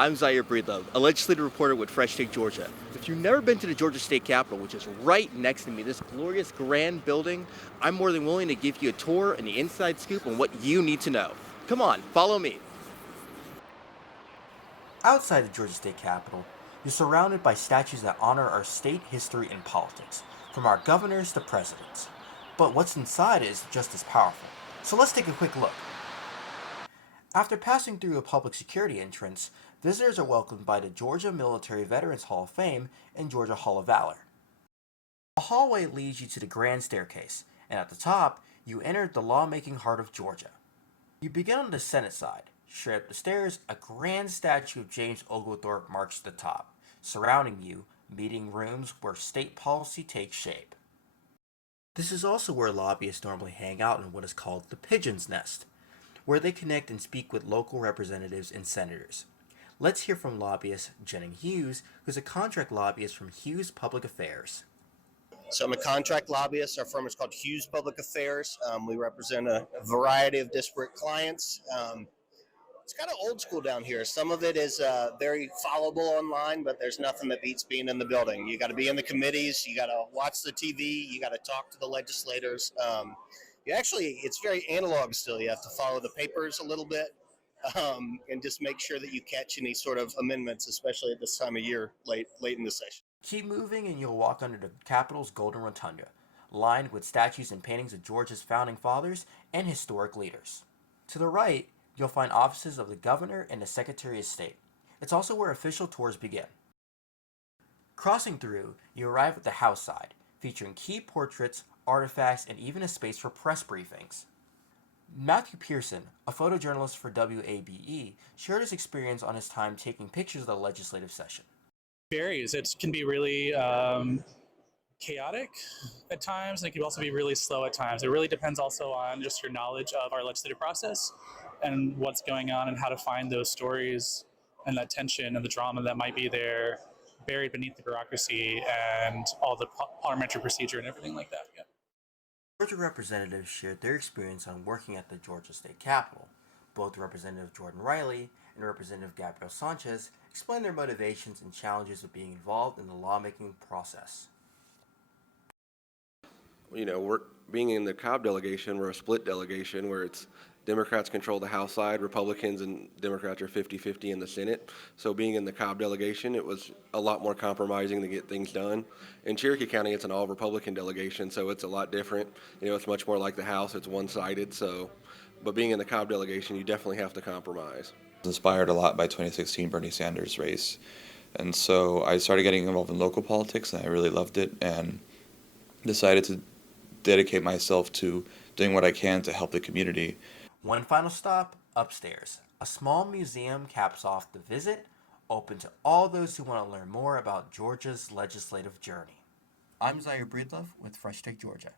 I'm Zaire Breedlove, a legislative reporter with Fresh Take Georgia. If you've never been to the Georgia State Capitol, which is right next to me, this glorious grand building, I'm more than willing to give you a tour and the inside scoop on what you need to know. Come on, follow me. Outside the Georgia State Capitol, you're surrounded by statues that honor our state history and politics, from our governors to presidents. But what's inside is just as powerful. So let's take a quick look. After passing through a public security entrance, visitors are welcomed by the Georgia Military Veterans Hall of Fame and Georgia Hall of Valor. A hallway leads you to the grand staircase, and at the top, you enter the lawmaking heart of Georgia. You begin on the Senate side. Straight up the stairs, a grand statue of James Oglethorpe marks the top. Surrounding you, meeting rooms where state policy takes shape. This is also where lobbyists normally hang out in what is called the Pigeon's Nest, where they connect and speak with local representatives and senators. Let's hear from lobbyist Jennings Hughes, who's a contract lobbyist from Hughes Public Affairs. So I'm a contract lobbyist. Our firm is called Hughes Public Affairs. We represent a variety of disparate clients. It's kind of old school down here. Some of it is very followable online, but there's nothing that beats being in the building. You got to be in the committees. You got to watch the TV. You got to talk to the legislators. It's very analog still. You have to follow the papers a little bit and just make sure that you catch any sort of amendments, especially at this time of year, late in the session. Keep moving and you'll walk under the Capitol's Golden Rotunda, lined with statues and paintings of Georgia's founding fathers and historic leaders. To the right, you'll find offices of the Governor and the Secretary of State. It's also where official tours begin. Crossing through, you arrive at the House side, featuring key portraits, artifacts, and even a space for press briefings. Matthew Pearson, a photojournalist for WABE, shared his experience on his time taking pictures of the legislative session. Varies. It can be really chaotic at times, and it can also be really slow at times. It really depends also on just your knowledge of our legislative process and what's going on and how to find those stories and that tension and the drama that might be there buried beneath the bureaucracy and all the parliamentary procedure and everything like that. Yeah. Georgia representatives shared their experience on working at the Georgia State Capitol. Both Representative Jordan Riley and Representative Gabby Sanchez explained their motivations and challenges of being involved in the lawmaking process. We're being in the Cobb delegation, we're a split delegation where it's Democrats control the House side, Republicans and Democrats are 50-50 in the Senate. So being in the Cobb delegation, it was a lot more compromising to get things done. In Cherokee County, it's an all-Republican delegation, so it's a lot different. It's much more like the House, it's one-sided. But being in the Cobb delegation, you definitely have to compromise. I was inspired a lot by 2016 Bernie Sanders race. And so I started getting involved in local politics, and I really loved it, and decided to dedicate myself to doing what I can to help the community. One final stop, upstairs. A small museum caps off the visit, open to all those who want to learn more about Georgia's legislative journey. I'm Zaire Breedlove with Fresh Take Georgia.